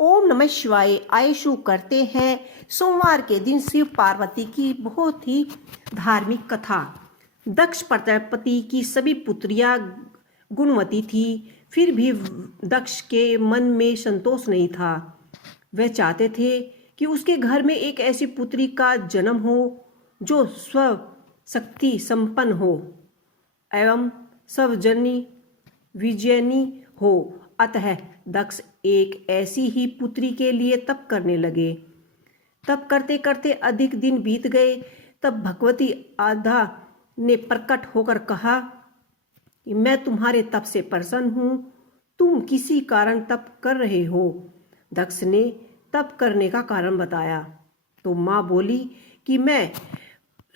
ओम नमः शिवाय। आयशु करते हैं सोमवार के दिन शिव पार्वती की बहुत ही धार्मिक कथा। दक्ष प्रजापति की सभी पुत्रियां गुणवती थी, फिर भी दक्ष के मन में संतोष नहीं था। वह चाहते थे कि उसके घर में एक ऐसी पुत्री का जन्म हो जो स्व शक्ति संपन्न हो एवं सर्वजनी विजयनी हो। अतः दक्ष एक ऐसी ही पुत्री के लिए तप करने लगे। तप करते करते अधिक दिन बीत गए। तब भगवती आधा ने प्रकट होकर कहा कि मैं तुम्हारे तप से प्रसन्न हूँ, तुम किसी कारण तप कर रहे हो। दक्ष ने तप करने का कारण बताया तो माँ बोली कि मैं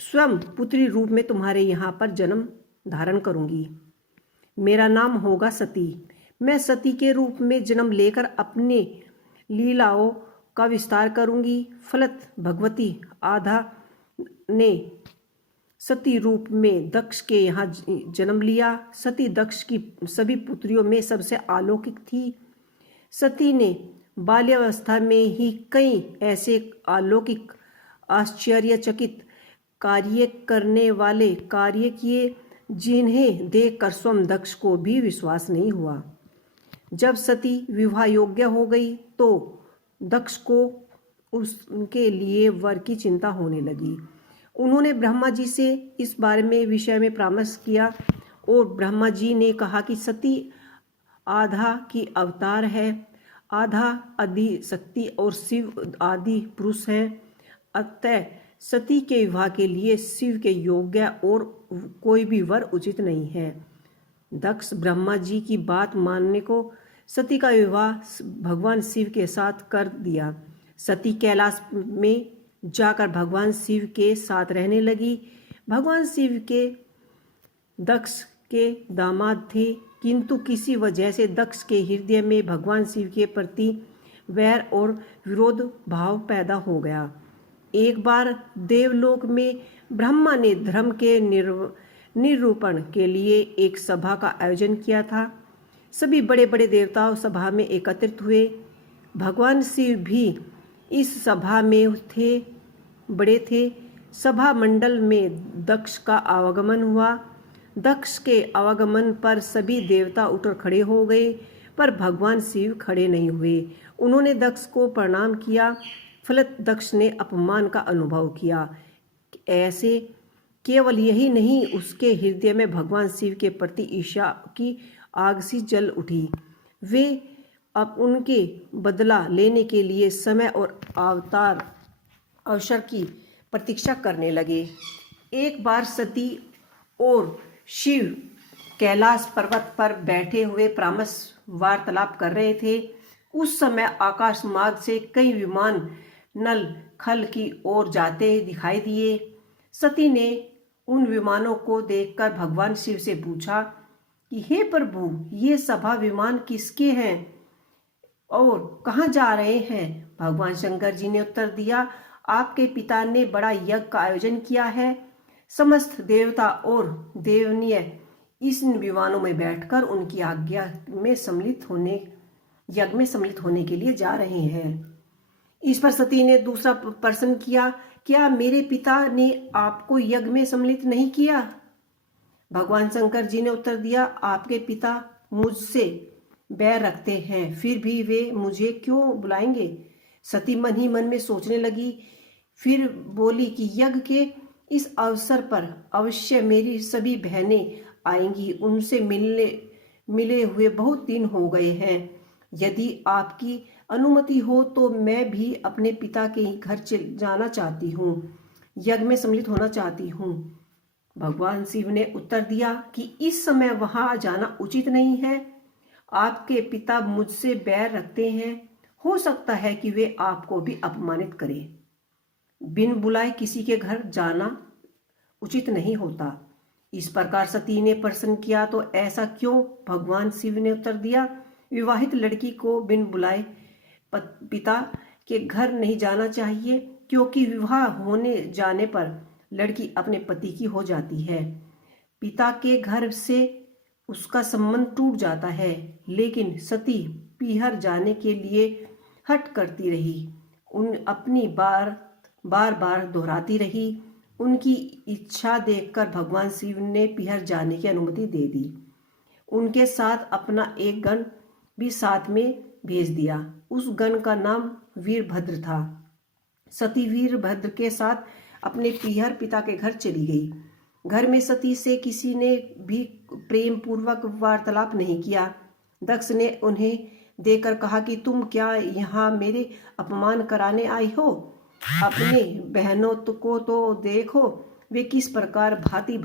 स्वयं पुत्री रूप में तुम्हारे यहाँ पर जन्म धारण करूँगी। मेरा नाम होगा सती। मैं सती के रूप में जन्म लेकर अपने लीलाओं का विस्तार करूँगी। फलत भगवती आधा ने सती रूप में दक्ष के यहाँ जन्म लिया। सती दक्ष की सभी पुत्रियों में सबसे अलौकिक थी। सती ने बाल्यावस्था में ही कई ऐसे अलौकिक आश्चर्यचकित कार्य करने वाले कार्य किए जिन्हें देखकर स्वयं दक्ष को भी विश्वास नहीं हुआ। जब सती विवाह योग्य हो गई तो दक्ष को उसके लिए वर की चिंता होने लगी। उन्होंने ब्रह्मा जी से इस बारे में विषय में परामर्श किया और ब्रह्मा जी ने कहा कि सती आधा की अवतार है। आधा आदि शक्ति और शिव आदि पुरुष है। अतः सती के विवाह के लिए शिव के योग्य और कोई भी वर उचित नहीं है। दक्ष ब्रह्मा जी की बात मानने को सती का विवाह भगवान शिव के साथ कर दिया। सती कैलाश में जाकर भगवान शिव के साथ रहने लगी। भगवान शिव के दक्ष के दामाद थे, किंतु किसी वजह से दक्ष के हृदय में भगवान शिव के प्रति वैर और विरोध भाव पैदा हो गया। एक बार देवलोक में ब्रह्मा ने धर्म के निरूपण के लिए एक सभा का आयोजन किया था। सभी बड़े बड़े देवताओं सभा में एकत्रित हुए। भगवान शिव भी इस सभा में बड़े थे। सभा मंडल में दक्ष का आवागमन हुआ। दक्ष के आवागमन पर सभी देवता उठकर खड़े हो गए, पर भगवान शिव खड़े नहीं हुए। उन्होंने दक्ष को प्रणाम किया। फलत दक्ष ने अपमान का अनुभव किया। ऐसे केवल यही नहीं, उसके हृदय में भगवान शिव के प्रति ईर्ष्या की आग सी जल उठी। वे अब उनके बदला लेने के लिए समय और अवसर की प्रतीक्षा करने लगे। एक बार सती और शिव कैलाश पर्वत पर बैठे हुए परामर्श वार्तालाप कर रहे थे। उस समय आकाश मार्ग से कई विमान नल खल की ओर जाते दिखाई दिए। सती ने उन विमानों को देखकर भगवान शिव से पूछा कि हे प्रभु, ये सभा विमान किसके हैं और कहाँ जा रहे हैं? भगवान शंकर जी ने उत्तर दिया, आपके पिता ने बड़ा यज्ञ का आयोजन किया है। समस्त देवता और देवनीय इस विमानों में बैठकर उनकी आज्ञा में यज्ञ में सम्मिलित होने के लिए जा रहे हैं। इस पर सती ने दूसरा प्रश्न किया, क्या मेरे पिता ने आपको यज्ञ में सम्मिलित नहीं किया? भगवान शंकर जी ने उत्तर दिया, आपके पिता मुझसे बैर रखते हैं, फिर भी वे मुझे क्यों बुलाएंगे? सती मन ही मन में सोचने लगी। फिर बोली कि यज्ञ के इस अवसर पर अवश्य मेरी सभी बहनें आएंगी। उनसे मिले हुए बहुत दिन हो गए हैं। यदि आपकी अनुमति हो तो मैं भी अपने पिता के घर जाना चाहती हूँ, यज्ञ में सम्मिलित होना चाहती हूँ। भगवान शिव ने उत्तर दिया कि इस समय वहां जाना उचित नहीं है। आपके पिता मुझसे बैर रखते हैं, हो सकता है कि वे आपको भी अपमानित करें। बिन बुलाए किसी के घर जाना उचित नहीं होता। इस प्रकार सती ने प्रश्न किया, तो ऐसा क्यों? भगवान शिव ने उत्तर दिया, विवाहित लड़की को बिन बुलाए पिता के घर नहीं जाना चाहिए, क्योंकि विवाह होने जाने पर लड़की अपने पति की हो जाती है। पिता के घर से उसका संबंध टूट जाता है। लेकिन सती पीहर जाने के लिए हट करती रही, उन अपनी बार बार दोहराती रही। उनकी इच्छा देखकर भगवान शिव ने पीहर जाने की अनुमति दे दी। उनके साथ अपना एक गण भी साथ में भेज दिया। उस गण का नाम वीरभद्र था। सती वीरभद्र के साथ अपने पीहर पिता के घर चली गई। घर में सती से किसी ने भी प्रेम पूर्वक वार्तालाप नहीं किया। दक्ष ने उन्हें देखकर कहा कि तुम क्या यहाँ मेरे अपमान कराने आई हो? अपने बहनों को तो देखो, वे किस प्रकार भांति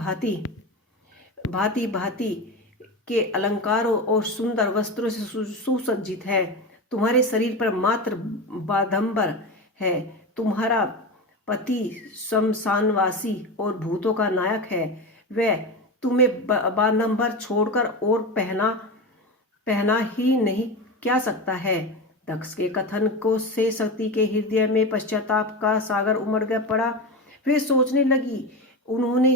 भांति के अलंकारों और सुंदर वस्त्रों से सुसज्जित है। तुम्हारे शरीर पर मात्र बादंबर है। तुम्हारा पति शमशानवासी और भूतों का नायक है। वह तुम्हें बादंबर छोड़कर और पहना ही नहीं क्या सकता है। दक्ष के कथन को से सती के हृदय में पश्चाताप का सागर उमड़ गया पड़ा। वे सोचने लगी, मैंने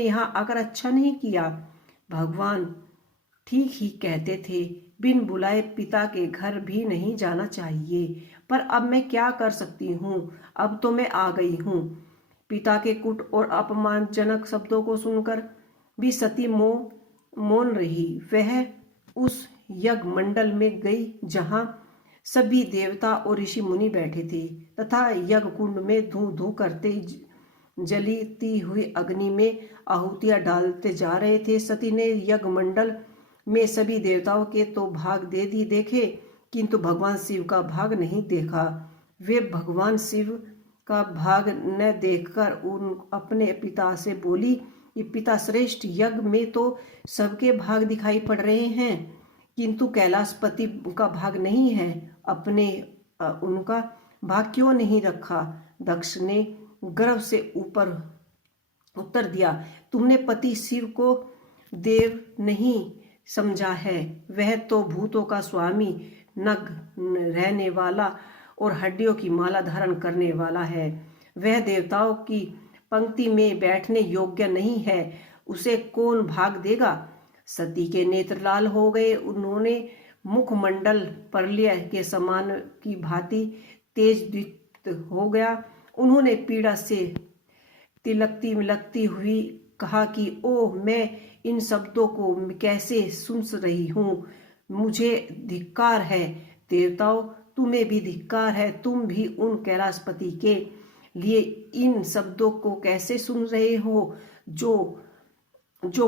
यहाँ आकर अच्छा नहीं किया। भगवान ठीक ही कहते थे, बिन बुलाए पिता के घर भी नहीं जाना चाहिए। पर अब मैं क्या कर सकती हूँ? अब तो मैं आ गई हूँ। पिता के कुट और अपमानजनक शब्दों को सुनकर भी सती मौन रही। वह उस यज्ञ मंडल में गई जहाँ सभी देवता और ऋषि मुनि बैठे थे तथा यज्ञ कुंड में धू धू करते जलती हुई अग्नि में आहुतियां डालते जा रहे थे। सती ने यज्ञ मंडल में सभी देवताओं के तो भाग देखे, किंतु भगवान शिव का भाग नहीं देखा। वे भगवान शिव का भाग न देखकर अपने पिता से बोली कि पिता श्रेष्ठ, यज्ञ में तो सबके भाग दिखाई पड़ रहे हैं, किंतु कैलाशपति का भाग नहीं है। उनका भाग क्यों नहीं रखा? दक्ष ने गर्व से उत्तर दिया, तुमने पति शिव को देव नहीं समझा है। वह तो भूतों का स्वामी, नग रहने वाला और हड्डियों की माला धारण करने वाला है। वह देवताओं की पंक्ति में बैठने योग्य नहीं है। उसे कौन भाग देगा? सती के नेत्र लाल हो गए। उन्होंने मुखमंडल प्रलय के समान की भांति तेज दीप्त हो गया। उन्होंने पीड़ा से तिलकती मिलकती हुई कहा कि ओह, मैं इन शब्दों को कैसे सुन रही हूँ। मुझे धिक्कार है। देवताओं, तुम्हें भी धिक्कार है। तुम भी उन कैलाशपति के लिए इन शब्दों को कैसे सुन रहे हो जो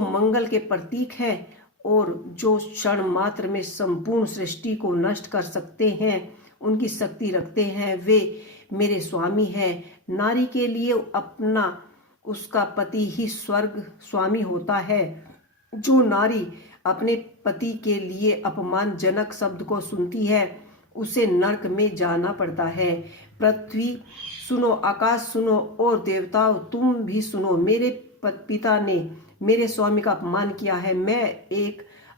मंगल के प्रतीक है और जो क्षण मात्र में संपूर्ण सृष्टि को नष्ट कर सकते हैं, उनकी शक्ति रखते हैं। वे मेरे स्वामी हैं। नारी के लिए उसका पति ही स्वर्ग स्वामी होता है। जो नारी अपने पति के लिए अपमानजनक शब्द को सुनती है, उसे नरक में जाना पड़ता है। पृथ्वी सुनो, आकाश सुनो और देवताओं तुम भी सुनो। मेरे पिता ने मेरे स्वामी का अपमान किया है। मैं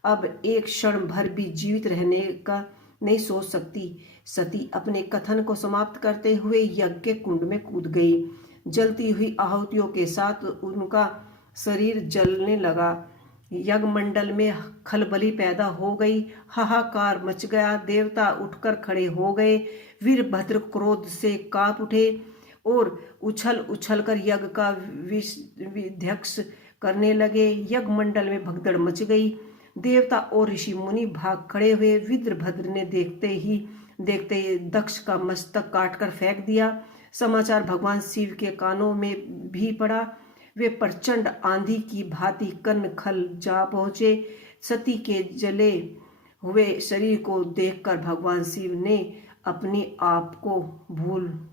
अब एक क्षण भर भी जीवित रहने का नहीं सोच सकती। सती अपने कथन को समाप्त करते हुए यज्ञ के कुंड में कूद गई। जलती हुई आहुतियों के साथ उनका शरीर जलने लगा। यज्ञ मंडल में खलबली पैदा हो गई। हाहाकार मच गया। देवता उठकर खड़े हो गए। वीरभद्र क्रोध से कांप उठे और उछल कर यज्ञ का विध्वंस करने लगे। यज्ञ मंडल में भगदड़ मच गई। देवता और ऋषि मुनि भाग खड़े हुए। वीरभद्र ने देखते ही दक्ष का मस्तक काटकर फेंक दिया। समाचार भगवान शिव के कानों में भी पड़ा। वे प्रचंड आंधी की भांति कन्न खल जा पहुंचे। सती के जले हुए शरीर को देखकर भगवान शिव ने अपने आप को भूल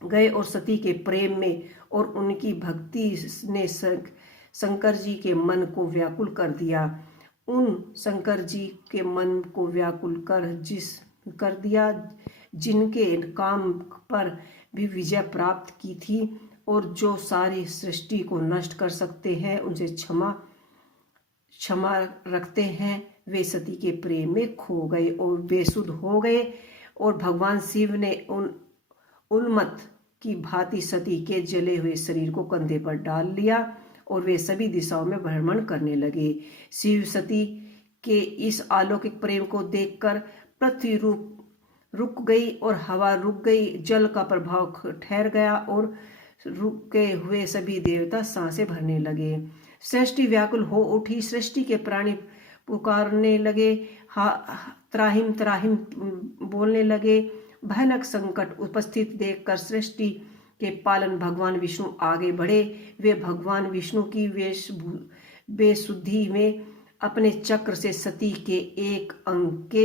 गए और सती के प्रेम में और उनकी भक्ति ने शंकर जी के मन को व्याकुल कर दिया। उन शंकर जी के मन को व्याकुल कर दिया जिनके काम पर भी विजय प्राप्त की थी और जो सारी सृष्टि को नष्ट कर सकते हैं, उनसे क्षमा रखते हैं। वे सती के प्रेम में खो गए और बेसुध हो गए और भगवान शिव ने उन्मत्त की भांति सती के जले हुए शरीर को कंधे पर डाल लिया और वे सभी दिशाओं में भ्रमण करने लगे। शिव सती के इस अलौकिक प्रेम को देखकर पृथ्वी रुक गई और हवा रुक गई, जल का प्रभाव ठहर गया और रुके हुए सभी देवता सांसें भरने लगे। सृष्टि व्याकुल हो उठी, सृष्टि के प्राणी पुकारने लगे, त्राहिम त्राहिम बोलने लगे। भयानक संकट उपस्थित देखकर सृष्टि के पालन भगवान विष्णु आगे बढ़े। वे भगवान विष्णु की बेसुद्धि में अपने चक्र से सती के एक अंग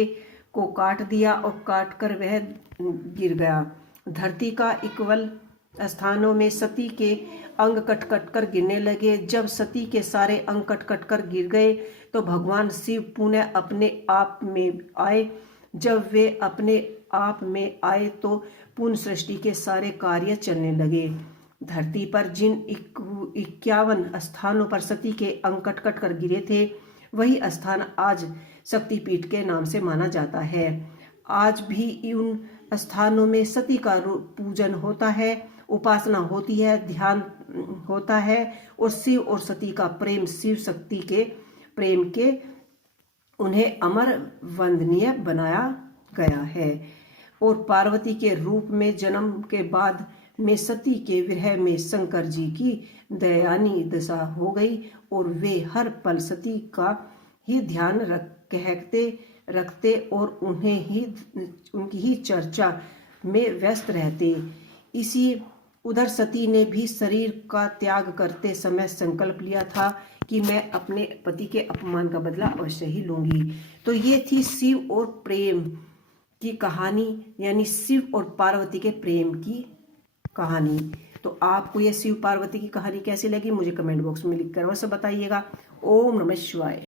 को काट दिया और काटकर वह गिर गया। धरती का इक्वल स्थानों में सती के अंग कट कट कर गिरने लगे। जब सती के सारे अंग कट कट कर गिर गए तो भगवान शिव पुनः अपने आप में आए। जब वे अपने आप में आए तो पुनः सृष्टि के सारे कार्य चलने लगे। धरती पर जिन 51 स्थानों पर सती के अंग कट कट कर गिरे थे, वही स्थान आज शक्तिपीठ के नाम से माना जाता है। आज भी उन स्थानों में सती का पूजन होता है, उपासना होती है, ध्यान होता है और शिव और सती का प्रेम, शिव शक्ति के प्रेम के उन्हें अमर वंदनीय बनाया गया है। और पार्वती के रूप में जन्म के बाद में सती के विरह में शंकर जी की दयानी दशा हो गई और वे हर पल सती का ही ध्यान रखते और उनकी ही चर्चा में व्यस्त रहते। इसी उधर सती ने भी शरीर का त्याग करते समय संकल्प लिया था कि मैं अपने पति के अपमान का बदला अवश्य ही लूंगी। तो ये थी शिव और प्रेम की कहानी, यानी शिव और पार्वती के प्रेम की कहानी। तो आपको ये शिव पार्वती की कहानी कैसी लगी मुझे कमेंट बॉक्स में लिखकर अवश्य बताइएगा। ओम नमः शिवाय।